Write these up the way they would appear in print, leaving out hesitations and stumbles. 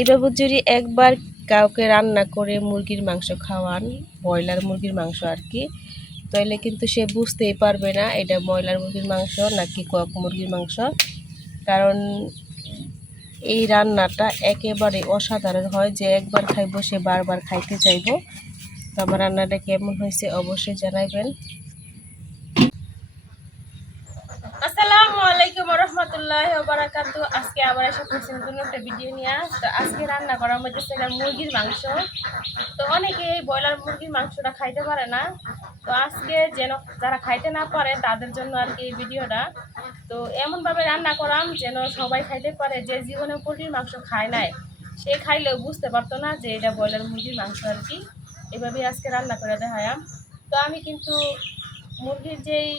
এভাবে যদি একবার কাউকে রান্না করে মুরগির মাংস খাওয়ান, ব্রয়লার মুরগির মাংস আর কি, তাহলে কিন্তু সে বুঝতেই পারবে না এটা ব্রয়লার মুরগির মাংস নাকি কক মুরগির মাংস। কারণ এই রান্নাটা একেবারে অসাধারণ হয়, যে একবার খাইব সে বারবার খাইতে চাইব। তো আমার রান্নাটা কেমন হয়েছে অবশ্যই জানাবেন। আসসালামু আলাইকুম রহমতুল্লাহি ওয়া বারাকাতু। আজকে আবার এসে পড়ছি নতুন একটা ভিডিও নিয়ে। তো আজকে রান্না করার মধ্যে ছিল মুরগির মাংস। তো অনেকে এই ব্রয়লার মুরগির মাংসটা খাইতে পারে না, তো আজকে যেন যারা খাইতে না পারে তাদের জন্য আর কি এই ভিডিওটা। তো এমনভাবে রান্না করাম যেন সবাই খাইতে পারে, যে জীবনে মুরগির মাংস খায় নাই সে খাইলেও বুঝতে পারতো না যে এটা ব্রয়লার মুরগির মাংস আর কি। এভাবেই আজকে রান্না করে দেখায়াম। তো আমি কিন্তু মুরগির যেই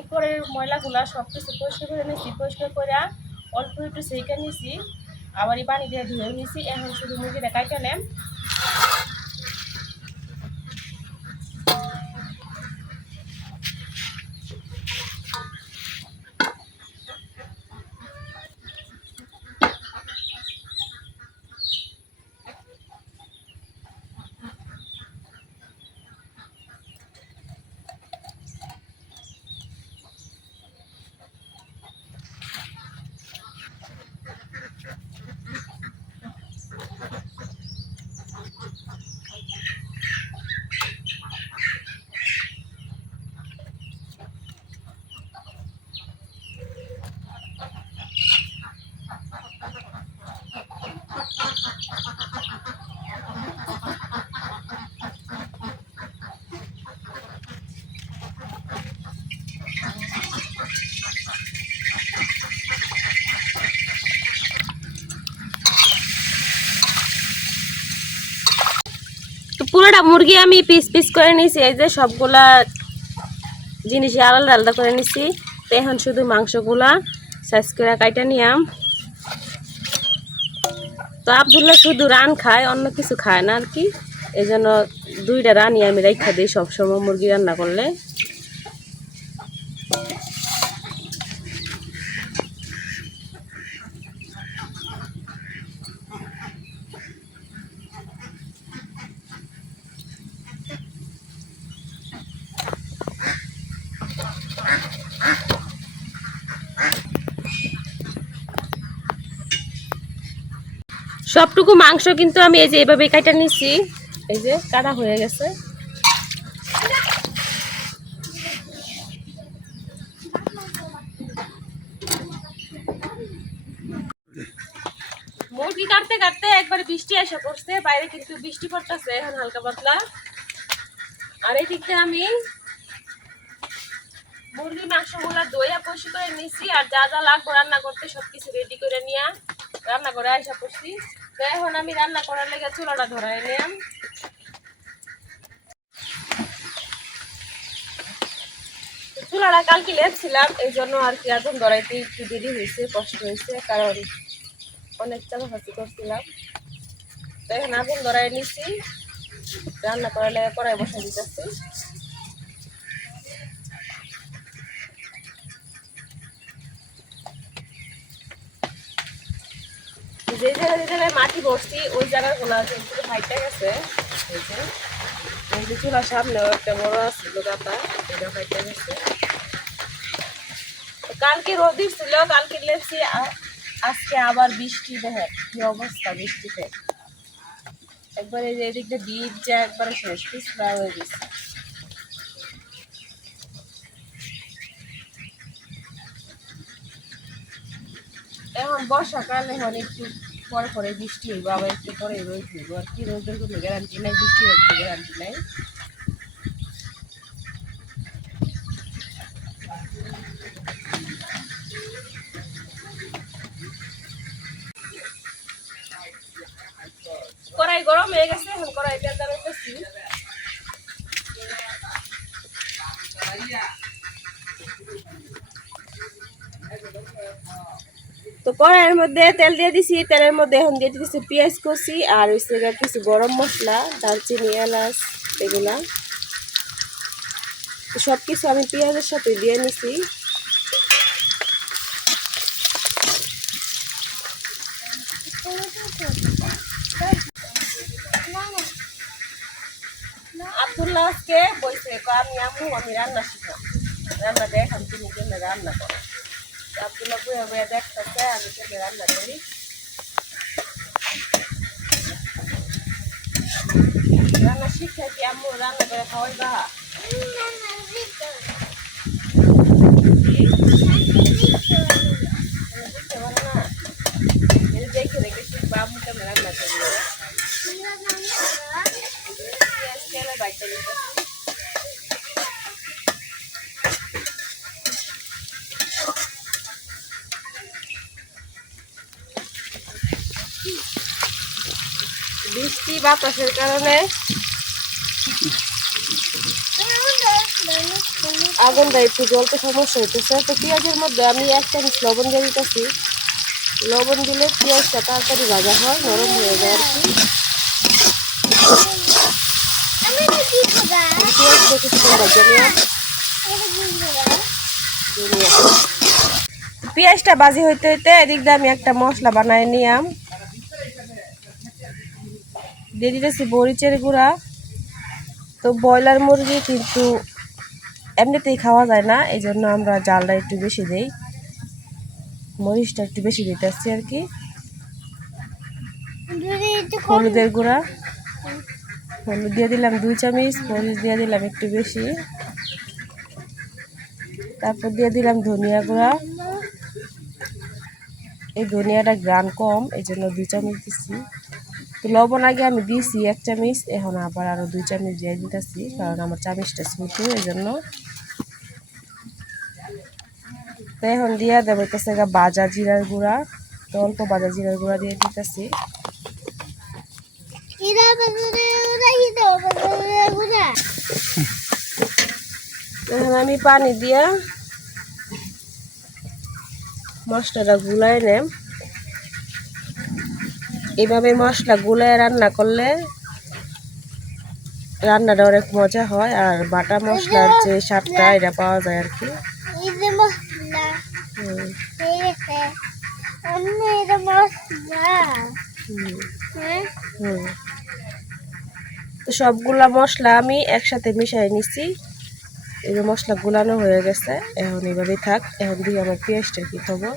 উপরের ময়লাগুলা সব কিছু পরিষ্কার করে নিয়েছি, পরিষ্কার করে অল্প একটু সেঁকে নিয়েছি, আবার এই পানি দিয়ে ধুয়ে নিয়েছি। এখন শুধু মুরগিটা কাইটা নেন। তো পুরোটা মুরগি আমি পিস পিস করে নিয়েছি, এই যে সবগুলা জিনিস আলাদা আলাদা করে নিছি। তো এখন শুধু মাংসগুলা সাইজ করে কাইটা নিয়াম। তো আব্দুল্লাহ শুধু রান খায়, অন্য কিছু খায় না আর কি, এই জন্য দুইটা রানই আমি রাইখা দিই সবসময় মুরগি রান্না করলে। সবটুকু মাংস কিন্তু আমি এই যে এইভাবে কাটা নিছি, এই যে কাটা হয়ে গেছে। মুরগি কাটতে কাটতে একবার বৃষ্টি এসে পড়ছে, বাইরে কিন্তু বৃষ্টি পড়তেছে এখন হালকা পাতলা। আর এই দিকতে আমি মুরগির মাংসগুলো ধুইয়া পরিষ্কার করে নিছি, আর যা যা লাগবে রান্না করতে সবকিছু রেডি করে নিয়ে রান্না করে আসা পড়ছি। তো এখন আমি রান্না করার লেগে চুলাটা ধরাই নিলাম। চুলাটা কালকে লেপছিলাম, এই জন্য আর কি আগুন ধরাইতে একটু দেরি হয়েছে, কষ্ট হয়েছে, কারণ অনেক চাপাচাপি করছিলাম। তো এখন আগুন ধরাই নিছি, রান্না করার লেগে কড়াই বসাই দিতেছি। যে জায়গায় মাটি বসছি ওই জায়গাগুলো একটু ফাইটে গেছে। এই যে চুলার সামনেও একটা বড় ছিল গাতা, এটা ফাইটে গেছে। কালকে রোদির ছিল, কালকে লেপছি, আজকে আবার বৃষ্টি। দেখেন কি অবস্থা বৃষ্টিতে, একবারে যে এদিকটা দ্বীপ যা একবারে শেষ পিছলা হয়ে গেছে। এখন বর্ষাকাল, এখন একটু পরে পরে বৃষ্টি হইব, আবার একটু পরে রোদ হইব আর কি। রোদের কোনো গ্যারান্টি নাই, বৃষ্টি হচ্ছে গ্যারান্টি নাই। কড়াই গরম হয়ে গেছে, এখন কড়াই তেল দাঁড়াইতেছি। তো কড়াইয়ের মধ্যে তেল দিয়ে দিছি, তেলের মধ্যে এখন দিয়ে দিচ্ছি পেঁয়াজ কষি আর হচ্ছে কিছু গরম মশলা, দারচিনি, এলাচ এগুলা। তো সব কিছু আমি পেঁয়াজের সাথে দিয়ে নিছি। আব্দুল্লাহ আজকে বলছে আমি আমি রান্না শিখাম, রান্না দেখাম, তুমি কেমনে রান্না করো। আব্দুল্লাহ বইয়া বইয়া দেখতেছে আমি কেমনে রান্না করি। রান্না শিখে কি আম্মু রান্না করে খাওয়াই বা শিখতে পারে না, দেখে দেখে শিখবো আম্মু কেমন রান্না করি। বাইকটা বৃষ্টি বাতাসের কারণে আগুনটা একটু জ্বলতে সমস্যা হইতেছে। তো পেঁয়াজের মধ্যে আমি 1 চামচ লবণ দিয়ে দিতেছি। লবণ দিলে পেঁয়াজটা তাড়াতাড়ি ভাজা হয়, নরম হয়ে যায় আর কি। পেঁয়াজটা কিছুক্ষণ ভাজা নিয়ে পেঁয়াজটা ভাজি হইতে হইতে এদিক দিয়ে আমি একটা মশলা বানাই নিলাম। দিয়ে দিতেছি মরিচের গুঁড়া। তো ব্রয়লার মুরগি কিন্তু এমনিতেই খাওয়া যায় না, এই জন্য আমরা জালটা একটু বেশি দিই, মরিচটা একটু বেশি দিতেছি আর কি। হলুদের গুঁড়া, হলুদ দিয়ে দিলাম 2 চামচ, মরিচ দিয়ে দিলাম একটু বেশি। তারপর দিয়ে দিলাম ধনিয়া গুঁড়া। এই ধনিয়াটা গ্রান কম, এই জন্য 2 চামচ দিচ্ছি। তো লবণ আগে আমি দিয়েছি 1 চামচ, এখন আবার আরও 2 চামচ দিয়ে দিতেছি, কারণ আমার চামচটা ছোটো এই জন্য। তো এখন দিয়ে দেবো হইতেছে ভাজা জিরার গুঁড়া। তো অল্প ভাজা জিরার গুঁড়া দিয়ে দিতেছি। এখন আমি পানি দিয়া মশলাটা গুলাই নেম। এইভাবে মশলা গুলায় রান্না করলে রান্নাটা অনেক মজা হয়, আর বাটা মশলার যে স্বাদটা এটা পাওয়া যায় আর কি। তো সবগুলা মশলা আমি একসাথে মিশাই নিছি। এই যে মশলা গুলানো হয়ে গেছে, এখন এইভাবেই থাক। এখন দিয়ে আমার পেঁয়াজটা কি হবো,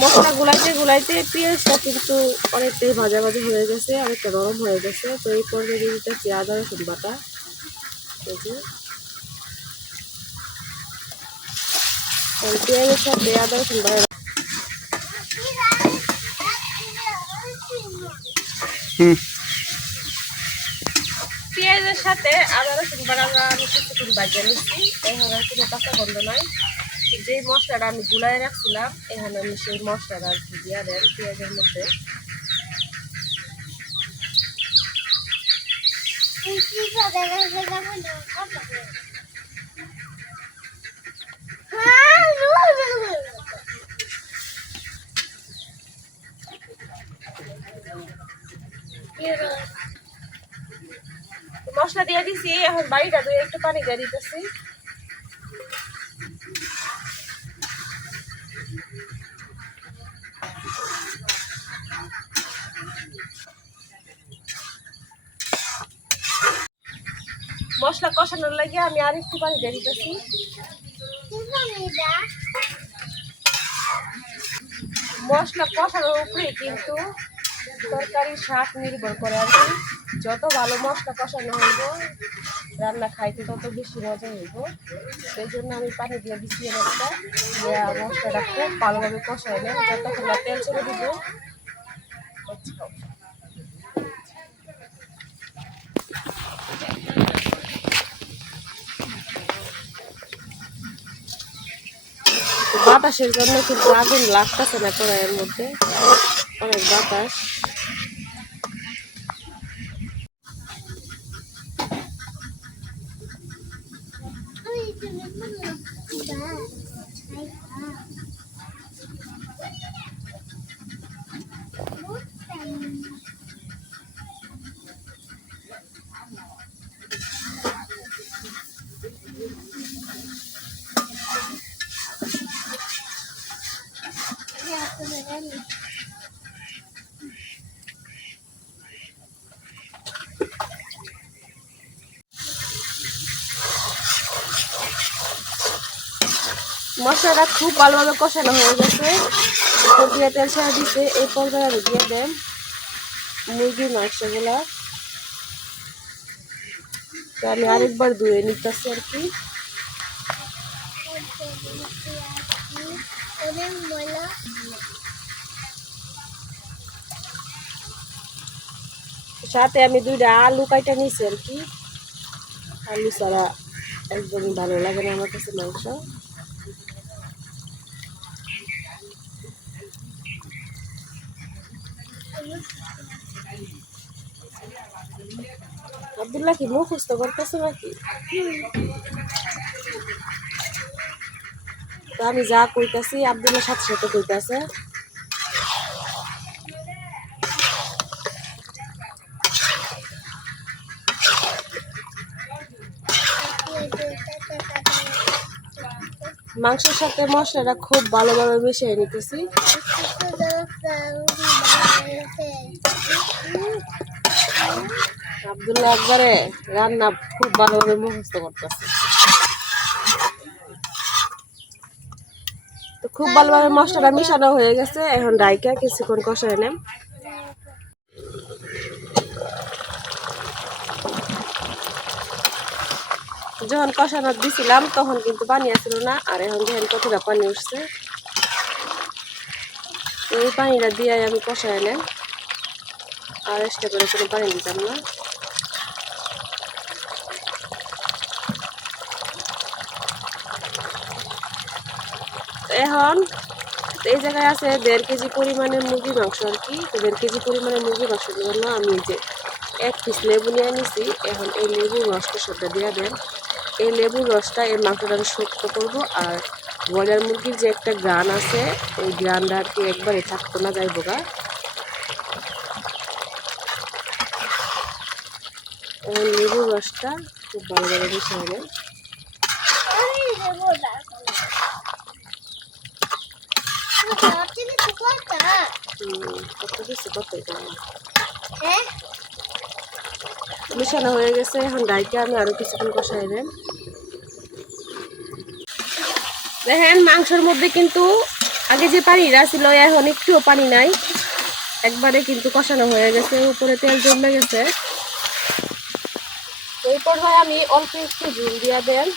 মশলা গুলাইতে গুলাইতে পেঁয়াজটা কিন্তু অনেকটাই ভাজা ভাজা হয়ে গেছে, অনেকটা নরম হয়ে গেছে। তো এই পর্যায়ে দিয়ে দিতেছি আদা রসুন বাটা। পেঁয়াজের সাথে আদা রসুন বাটা পেঁয়াজের সাথে আদা রসুন বাটা আমি কিছুক্ষণ বাজিয়ে নিচ্ছি। এখন আর কোনো কাঁচা গন্ধ নাই। যেই মশলাটা আমি গুলাই রাখছিলাম, এখন আমি সেই মশলাটা আর কি দিয়ে দেন পেঁয়াজের মধ্যে। মশলা দিয়ে দিছি, এখন বাড়িটা ধুয়ে একটু পানি দিয়ে দিতেছি। মশলা কষানোর লাগে আমি আর একটু পানি দিয়ে দিতেছি। মশলা কষানোর উপরে কিন্তু তরকারির স্বাদ নির্ভর করে আর কি। যত ভালো মশলা কষানো হইব, রান্না খাইতে তত বেশি মজা হইব। সেই জন্য আমি পানি দিয়ে দিচ্ছি একটা, মশলাটা খুব ভালোভাবে কষাই নেন, যতক্ষণ না তেল ছেড়ে দিব। বাতাসের জন্য কিন্তু আগুন লাগতেছে না কড়াইয়ের মধ্যে, অনেক বাতাস। মশলাটা খুব ভালোভাবে কষানো হয়ে গেছে, উপর দিয়ে তেল ছাড়া দিতে। এই পর্যায়ে আমি দিয়ে দেন মুরগির মাংসগুলা। তো আমি আরেকবার ধুয়ে নিতেছি আর কি। সাথে আমি 2টা আলু কাইটা নিছি আর কি। আলু ছাড়া একদমই ভালো লাগে না আমার কাছে মাংস। আব্দুল্লাহ কি মুখস্থ করতেছে নাকি? তো আমি যা কইতাছি আব্দুল্লাহ সাথে সাথে কইতাছে। মাংসের সাথে মশলাটা খুব ভালোভাবে মিশিয়ে নিতেছি। আব্দুল্লাহ একবারে রান্না খুব ভালোভাবে মুখস্থ করতেছে। তো খুব ভালোভাবে মশলাটা মিশানো হয়ে গেছে, এখন ডাইকা কিছুক্ষণ কষায় নেন। যখন কষানো দিছিলাম তখন কিন্তু পানি আসছিল না, আর এখন দেখেন কতটা পানি উঠছে। এই পানিটা দিয়ে আমি কষায় নেন, আর এক্সট্রা করে কোনো পানি দিতাম না। এখন এই জায়গায় আছে 1.5 কেজি পরিমাণের মুরগির মাংস আর কি। তো 1.5 কেজি পরিমাণের মুরগির মাংসের জন্য আমি যে 1 পিস লেবু নিয়ে নিছি। এখন এই লেবুর রসটা সাথে দিয়ে দেন। এই লেবুর রসটা এই মাংসটাকে শক্ত করবো। আর ব্রয়লার মুরগির যে একটা গ্রান আছে, ওই গ্রানটা আর কি একবারে থাকতো না, যাইব গা। লেবুর রসটা খুব ভালোভাবে মিশিয়ে নেন। মিশানো হয়ে গেছে, এখন ডাইকে আমি আরো কিছুক্ষণ কষাই দেন। দেখেন মাংসের মধ্যে কিন্তু আগে যে পানিটা ছিল এখন একটুও পানি নাই, একবারে কিন্তু কষানো হয়ে গেছে, উপরে তেল জমে গেছে। এই পর্যায়ে আমি অল্প একটু ঝুল দিয়া দেন।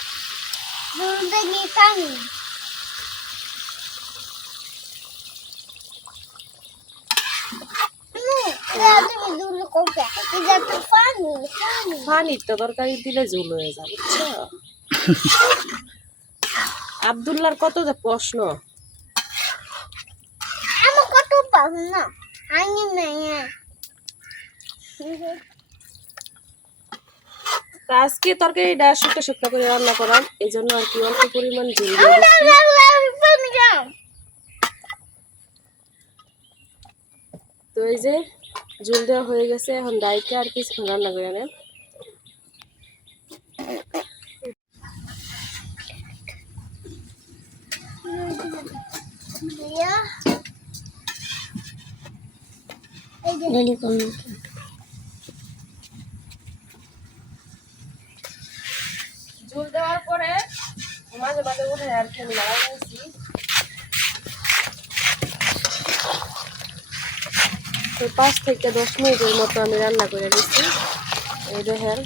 পানি তো তরকারি দিলে ঝোল হয়ে যাবে, বুঝছো? আব্দুল্লাহর কত যে প্রশ্ন। আজকে তরকারিটা শুকনো শুকনো করে রান্না করাম, এই জন্য আর কি অল্প পরিমাণ ঝোল দিয়ে দিচ্ছি। তো এই যে ঝোল দেওয়া হয়ে গেছে, এখন ডাইকে আর কিছুক্ষণ রান্না করে নেন। ঝোল দেওয়ার পরে মাঝে মাঝে উঠে আর কি আমি লাগাইছি। তো 5 থেকে 10 মিনিটের মতো আমি রান্না করে দিচ্ছি। এই দেখেন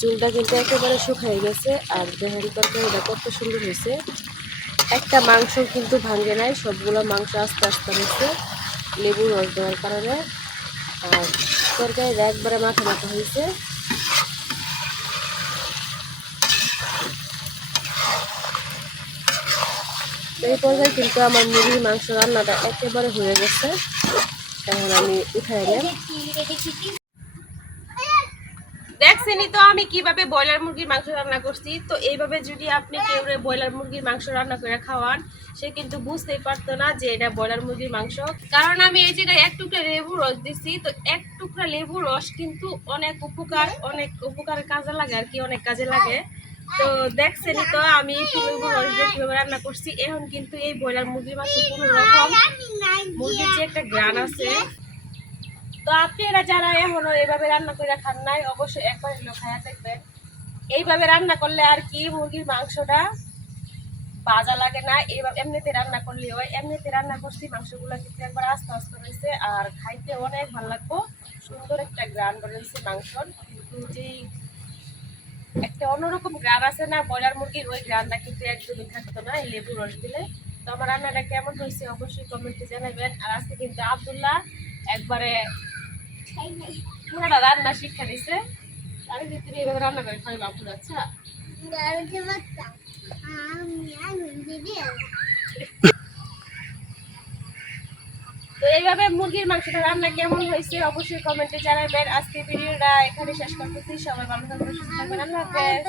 ঝোলটা কিন্তু একেবারে শুকিয়ে গেছে, আর দেখেন তরকারিটা কত সুন্দর হয়েছে। একটা মাংস কিন্তু ভাঙে নাই, সবগুলো মাংস আস্তে আস্তে হয়েছে লেবুর রস দেওয়ার কারণে। আর তরকারিটা একবারে মাথা মাথা হয়েছে। এই পর্যায়ে কিন্তু আমার মুরগির মাংস রান্নাটা একেবারে হয়ে গেছে। এখন আমি উঠাই নেব। দেখছেনই তো আমি কিভাবে ব্রয়লার মুরগির মাংস রান্না করছি। তো এইভাবে যদি আপনি কেউ ব্রয়লার মুরগির মাংস রান্না করে খাওয়ান, সে কিন্তু বুঝতেই পারতো না যে এটা ব্রয়লার মুরগির মাংস। কারণ আমি এই জায়গায় 1 টুকরা লেবু রস দিছি। তো 1 টুকরা লেবু রস কিন্তু অনেক উপকারের কাজে লাগে আর কি, অনেক কাজে লাগে। তো দেখছেনই তো আমি তুলুর রস দিয়ে কিভাবে রান্না করছি। এখন কিন্তু এই ব্রয়লার মুরগির মাংস কোনো রকম মুরগির যে একটা গ্রান আছে। তো আপনারা যারা এখনো এভাবে রান্না করে খান নাই অবশ্যই একবার হলেও খায়া দেখবেন। এইভাবে রান্না করলে আর কি মুরগির মাংসটা ভাজা লাগে না, এইভাবে এমনিতে রান্না করলে হয়। এমনিতে রান্না করছি মাংসগুলো কিন্তু একবার আস্তে আস্তে রয়েছে আর খাইতে অনেক ভালো লাগবো। সুন্দর একটা গ্রান রয়েছে মাংসর, কিন্তু যেই একটা অন্যরকম গ্রান আছে না ব্রয়লার মুরগির, ওই গ্রানটা কিন্তু একদমই থাকতো না এই লেবু রস দিলে। তো আমার রান্নাটা কেমন হয়েছে অবশ্যই কমেন্টে জানাবেন। আর আজকে কিন্তু আব্দুল্লাহ একবারে পুরোটা রান্না শিক্ষা দিছে। আমি যে তুমি এইভাবে রান্না করে খাই বাবু। আচ্ছা তো এইভাবে মুরগির মাংসটা রান্না কেমন হয়েছে অবশ্যই কমেন্টে জানাবেন। আজকে ভিডিওটা এখানে শেষ করতেছি। সবাই ভালো থাকবেন, সুস্থ থাকবেন। আল্লাহ হাফেজ।